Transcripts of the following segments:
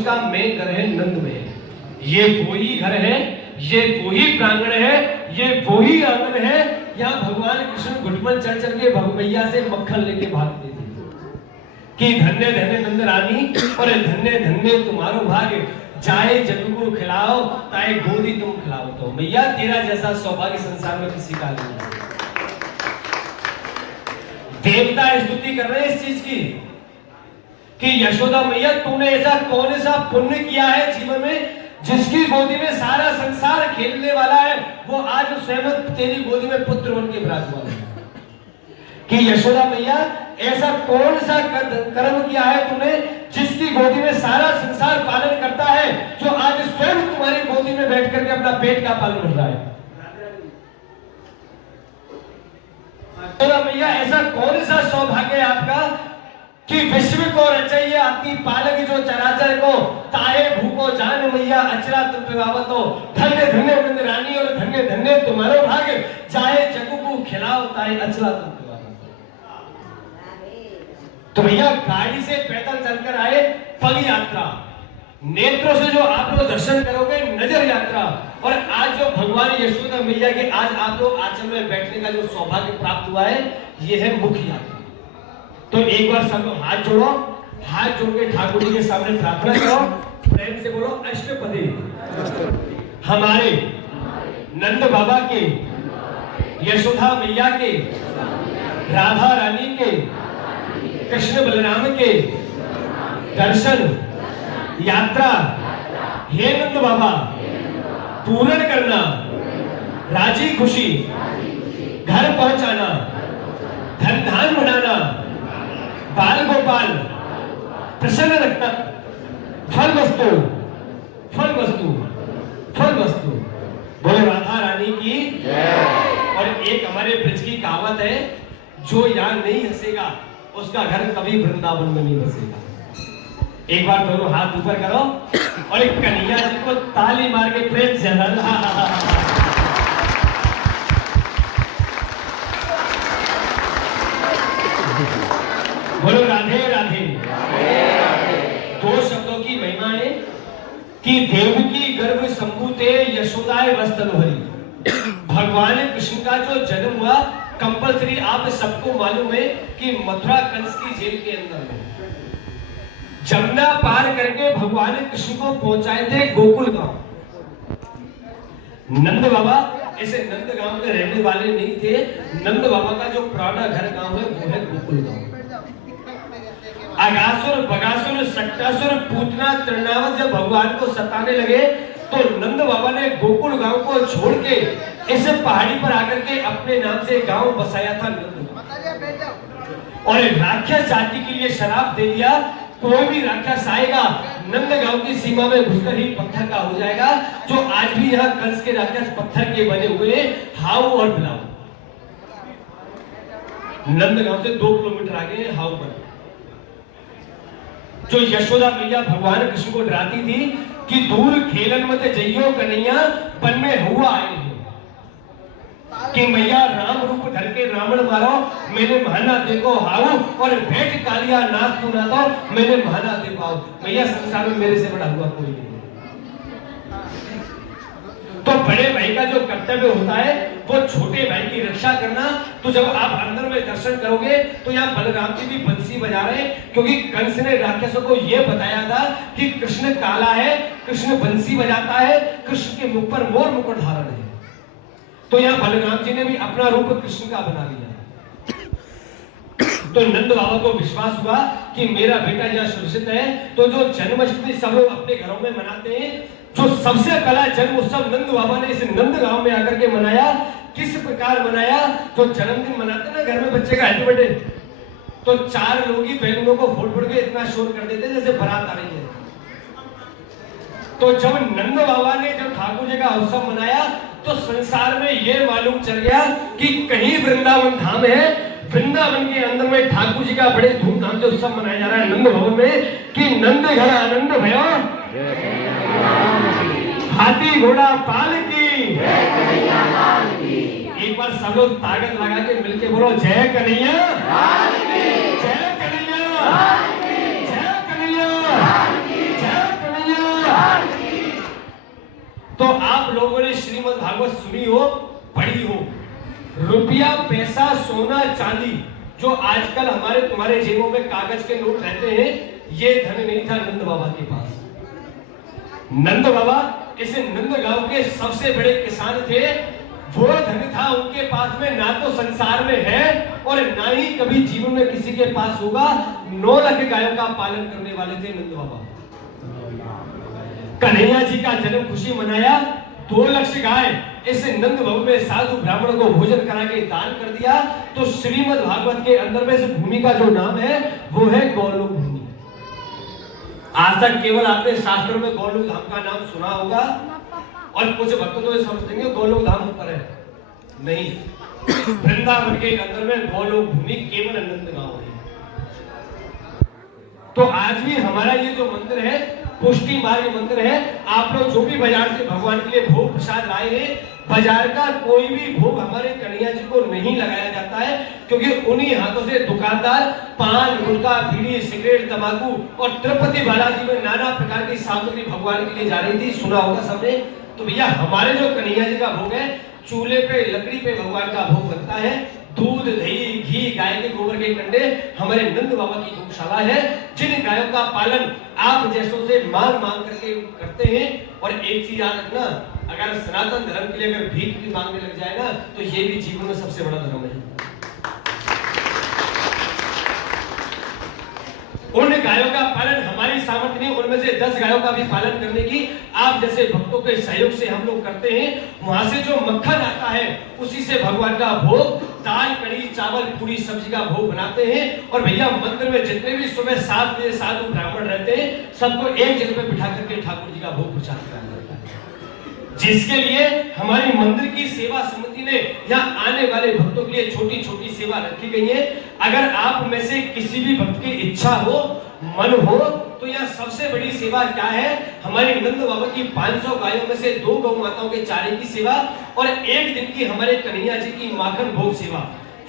कृष्ण का मेन घर है नंद में। ये वही घर है, ये वही प्रांगण है, ये वही आंगन है। यहाँ भगवान कृष्ण घुटमन चढ़ चढ़ के भगवैया से मक्खन लेके भागते थे कि धन्य धन्य नंद रानी और धन्य धन्य तुम्हारो भाग्य, जाए जग को खिलाओ ताए गोदी तुम खिलाओ। तो मैया तेरा जैसा सौभाग्य संसार में किसी का नहीं है। देवता स्तुति कर रहे हैं इस चीज की कि यशोदा मैया तूने ऐसा कौन सा पुण्य किया है जीवन में, जिसकी गोदी में सारा संसार खेलने वाला है, वो आज स्वयं तेरी गोदी में पुत्र बन के विराजमान है। कि यशोदा मैया ऐसा कौन सा कर्म किया है तूने, जिसकी गोदी में सारा संसार पालन करता है, जो आज स्वयं तुम्हारी गोदी में बैठ करके अपना पेट का पालन कर रहा है। यशोदा मैया ऐसा कौन सा सौभाग्य है आपका कि विश्व को रचैये अति पालक जो चराचर को, ताहे भूको जान मैया अचरा तुम पे बावतो। धन्य धन्य नंद रानी और धन्य धन्य तुम्हारो भाग्य, चाहे जग को खिलाओ ताहे अचरा तुम पे बावतो। तो भैया गाड़ी से पैदल चलकर आए, पग यात्रा, नेत्रों से जो आप लोग दर्शन करोगे नजर यात्रा, और आज जो भगवान यशोदा मैया के आज आप लोग आंचल में बैठने का जो सौभाग्य प्राप्त हुआ है, ये है मुख्य यात्रा। तो एक बार सब लोग हाथ जोड़ो, हाथ जोड़ के ठाकुर जी के सामने प्रार्थना करो, प्रेम से बोलो अष्टपदी हमारे नंद बाबा के, यशोदा मैया के, राधा रानी के, कृष्ण बलराम के दर्शन यात्रा हे नंद बाबा पूर्ण करना, राजी खुशी घर पहुंचाना, धन धान बढ़ाना, बाल गोपाल प्रसन्न रखना, फल वस्तु फल वस्तु फल वस्तु। बोले राधा रानी की। और एक हमारे ब्रज की कहावत है, जो यहाँ नहीं हंसेगा उसका घर कभी वृंदावन में नहीं बसेगा। एक बार दोनों हाथ ऊपर करो और एक कन्हैया जी को ताली मार के प्रेम से बोलो राधे राधे। दो शब्दों की महिमा है कि देवकी गर्भ संभूते यशोदाय वस्तनुहरी। भगवान कृष्ण का जो जन्म हुआ कंपलसरी आप सबको मालूम है कि मथुरा कंस की जेल के अंदर में जमुना पार करके भगवान कृष्ण को पहुंचाए थे गोकुल गांव। नंद बाबा ऐसे नंद गांव के रहने वाले नहीं थे। नंद बाबा का जो पुराना घर गांव है वो है गोकुल गांव। अगासुर बगासुर सट्टासुर पूतना तृणावत जब भगवान को सताने लगे तो नंद बाबा ने गोकुल गांव को छोड़ के इस पहाड़ी पर आकर के अपने नाम से गांव बसाया था नंद। और राक्षस जाति के लिए शराप दे दिया, कोई भी राक्षस आएगा नंद गांव की सीमा में घुसकर ही पत्थर का हो जाएगा। जो आज भी यहाँ कंस के राक्षस पत्थर के बने हुए हाउ और बिलाव। नंद गांव से 2 किलोमीटर आगे हाउ बना। जो यशोदा मैया भगवान कृष्ण को डराती थी कि दूर खेलन मत जइयो कन्हैया वन में हुआ आए हैं, कि मैया राम रूप धर के रावण मारो मैंने महाना देखो हाउ, और भेंट कालिया नाथ तू ना तो मैंने महाना दे पाओ। मैया संसार में मेरे से बड़ा हुआ कोई नहीं। तो बड़े भाई का जो कर्तव्य होता है वो छोटे भाई की रक्षा करना। तो जब आप अंदर में दर्शन करोगे तो यहाँ बलराम जी भी बंसी बजा रहे हैं, क्योंकि कंस ने राक्षसों को यह बताया था कि कृष्ण काला है, कृष्ण बंसी बजाता है, कृष्ण के मुख पर मोर मुकुट धारण है। तो यहाँ बलराम जी ने भी अपना रूप कृष्ण का बना लिया। तो नंद बाबा को विश्वास हुआ कि मेरा बेटा यहाँ सुरक्षित है। तो जो जन्माष्टमी सब लोग अपने घरों में मनाते हैं, जो सबसे पहला जन्म उत्सव नंद बाबा ने इस नंद गांव में आकर के मनाया। किस प्रकार मनाया? जो जन्मदिन मनाते ना घर में बच्चे का हैप्पी बर्थडे, तो 4 लोग ही बैलूनों को फोड़ के इतना शोर कर देते जैसे बारात आ रही है। तो जब नंद बाबा ने जब ठाकुर जी का उत्सव मनाया तो संसार में ये मालूम चल गया कि कहीं वृंदावन धाम है। वृंदावन के अंदर में ठाकुर जी का बड़े धूमधाम से उत्सव मनाया जा रहा है नंद भवन में, कि नंद घर आनंद भयो हाथी घोड़ा पाल की। एक बार सब लोग ताकत लगा के मिलके बोलो जय कन्हैया, जय कन्हैया, जय कन्हैया, जय कन्हैया। तो आप लोगों ने श्रीमद् भागवत सुनी हो, पढ़ी हो। रुपया, पैसा, सोना, चांदी जो आजकल हमारे तुम्हारे जेबों में कागज के नोट रहते हैं, ये धन नहीं था नंद बाबा के पास। नंद बाबा इस नंद गांव के सबसे बड़े किसान थे। वो धन था उनके पास में, ना तो संसार में है और ना ही कभी जीवन में किसी के पास होगा। 9 लाख गायों का पालन करने वाले थे नंद बाबा। कन्हैया जी का जन्म खुशी मनाया, 2 लाख गाय इस नंद भवन में साधु ब्राह्मण को भोजन करा के दान कर दिया। तो श्रीमद् भागवत के अंदर में इस भूमि का जो नाम है वो है गौलोक भूमि। आज तक केवल आपने शास्त्रों में गौलोक धाम का नाम सुना होगा और कुछ भक्त तो ये समझेंगे गौलोक धाम ऊपर है। नहीं, वृंदावन के अंदर में गौलोक भूमि केवल नंद गांव है। तो आज भी हमारा ये जो मंदिर है, पुष्टि मार्ग मंदिर है। आप लोग जो भी बाजार से भगवान के लिए भोग प्रसाद लाए हैं, बाजार का कोई भी भोग हमारे कन्हैया जी को नहीं लगाया जाता है, क्योंकि उन्हीं हाथों से दुकानदार पान, गुटखा, बीड़ी, सिगरेट, तंबाकू और तिरुपति बालाजी में नाना प्रकार की सामग्री भगवान के लिए जा रही थी। सुना होगा सबने। तो भैया हमारे जो कन्हैया जी का भोग है, चूल्हे पे लकड़ी पे भगवान का भोग बनता है। दूध, दही, घी, गाय के गोबर के कंडे हमारे नंद बाबा की गौशाला है। जिन गायों का पालन आप जैसों से मांग मांग करके करते हैं। और एक चीज याद रखना, अगर सनातन धर्म के लिए अगर भीख भी मांगने लग जाए ना, तो ये भी जीवन में सबसे बड़ा धर्म है। उन गायों का पालन हमारी सामर्थ्य नहीं, उनमें से 10 गायों का भी पालन करने की आप जैसे भक्तों के सहयोग से हम लोग करते हैं। वहां से जो मक्खन आता है उसी से भगवान का भोग, दाल, कढ़ी, चावल, पूरी सब्जी का भोग बनाते हैं। और भैया मंदिर में जितने भी सुबह 7 बजे साधु ब्राह्मण रहते हैं, सबको एक जगह पे बिठा करके ठाकुर जी का भोग प्रसाद कराया जाता है। जिसके लिए हमारी मंदिर की सेवा समिति ने यहाँ आने वाले भक्तों के लिए छोटी छोटी सेवा रखी गई है। अगर आप में से किसी भी भक्त की इच्छा हो, मन हो, तो यह सबसे बड़ी सेवा क्या है, हमारी नंद बाबा की 500 गायों में से 2 गौ माताओं के चारे की सेवा और 1 दिन की हमारे कन्हैया जी की माखन भोग सेवा,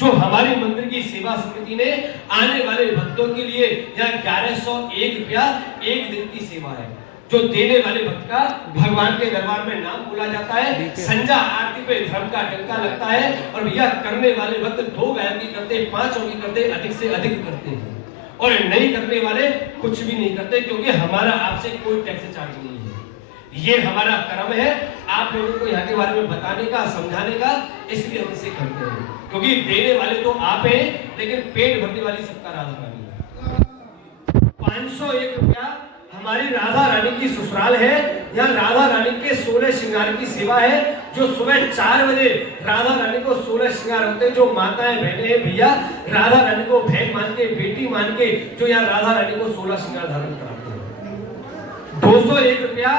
जो हमारी मंदिर की सेवा समिति ने आने वाले भक्तों के लिए यहाँ 1101 रुपया 1 दिन की सेवा है। जो देने वाले भक्त का भगवान के दरबार में नाम बोला जाता है। संध्या आरती पे धर्म का डंका लगता है। और भैया करने वाले भक्त 2 गायों की करते, 5 की करते, अधिक से अधिक करते हैं। और नहीं करने वाले कुछ भी नहीं करते, क्योंकि हमारा आपसे कोई टैक्स चार्ज नहीं है। ये हमारा कर्म है आप लोगों को यहाँ के बारे में बताने का, समझाने का, इसलिए हम इसे करते हैं। क्योंकि देने वाले तो आप हैं, लेकिन पेट भरने वाली सबका राधा रानी है। 501 रुपया हमारी राधा रानी की ससुराल है। यहाँ राधा रानी के 16 श्रृंगार की सेवा है। जो सुबह 4 बजे राधा रानी को 16 श्रृंगार होते हैं। जो माताएं बहनें हैं भैया, राधा रानी को बहन मान के, बेटी मान के, जो यहाँ राधा रानी को 16 श्रृंगार धारण कराते हैं। 201 रुपया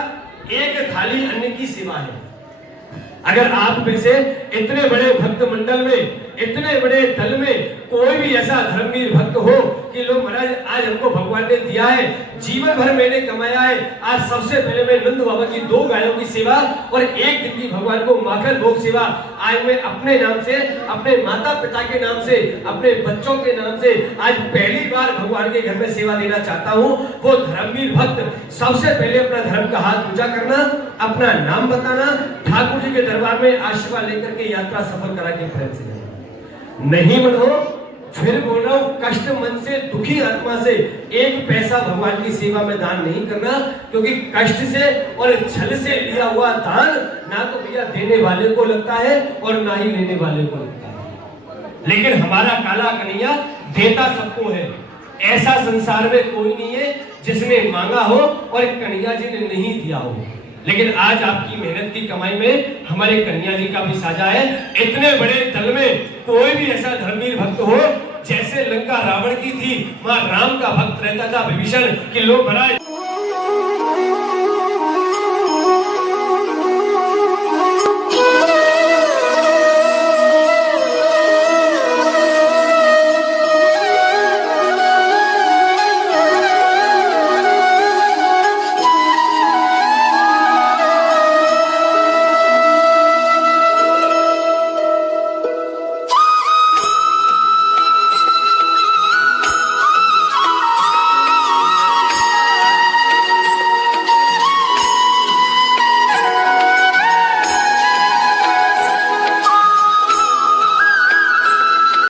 1 थाली अन्न की सेवा है। अगर आप में से इतने बड़े भक्त मंडल में, इतने बड़े दल में कोई भी ऐसा धर्मवीर भक्त हो कि लोग महाराज आज हमको भगवान ने दिया है, जीवन भर मैंने कमाया है, आज सबसे पहले मैं नंद बाबा की 2 गायों की सेवा और 1 दिन की भगवान को माखन भोग सेवा आज मैं अपने नाम से, अपने माता पिता के नाम से, अपने बच्चों के नाम से आज पहली बार भगवान के घर में सेवा देना चाहता हूँ। वो धर्मवीर भक्त सबसे पहले अपना धर्म का हाथ पूजा करना, अपना नाम बताना, ठाकुर जी के दरबार में आशीर्वाद लेकर के यात्रा सफल करा के प्रेम से नहीं मन हो, फिर बोल रहा हूं, कष्ट मन से, दुखी आत्मा से 1 पैसा भगवान की सेवा में दान नहीं करना। क्योंकि कष्ट से और छल से लिया हुआ दान ना तो भैया देने वाले को लगता है और ना ही लेने वाले को लगता है। लेकिन हमारा काला कन्हैया देता सबको है। ऐसा संसार में कोई नहीं है जिसने मांगा हो और कन्हैया जी ने नहीं दिया हो। लेकिन आज आपकी मेहनत की कमाई में हमारे कन्हैया जी का भी साझा है। इतने बड़े दल में कोई भी ऐसा धर्मवीर भक्त हो, जैसे लंका रावण की थी, वहां राम का भक्त रहता था विभीषण, कि लोग महाराज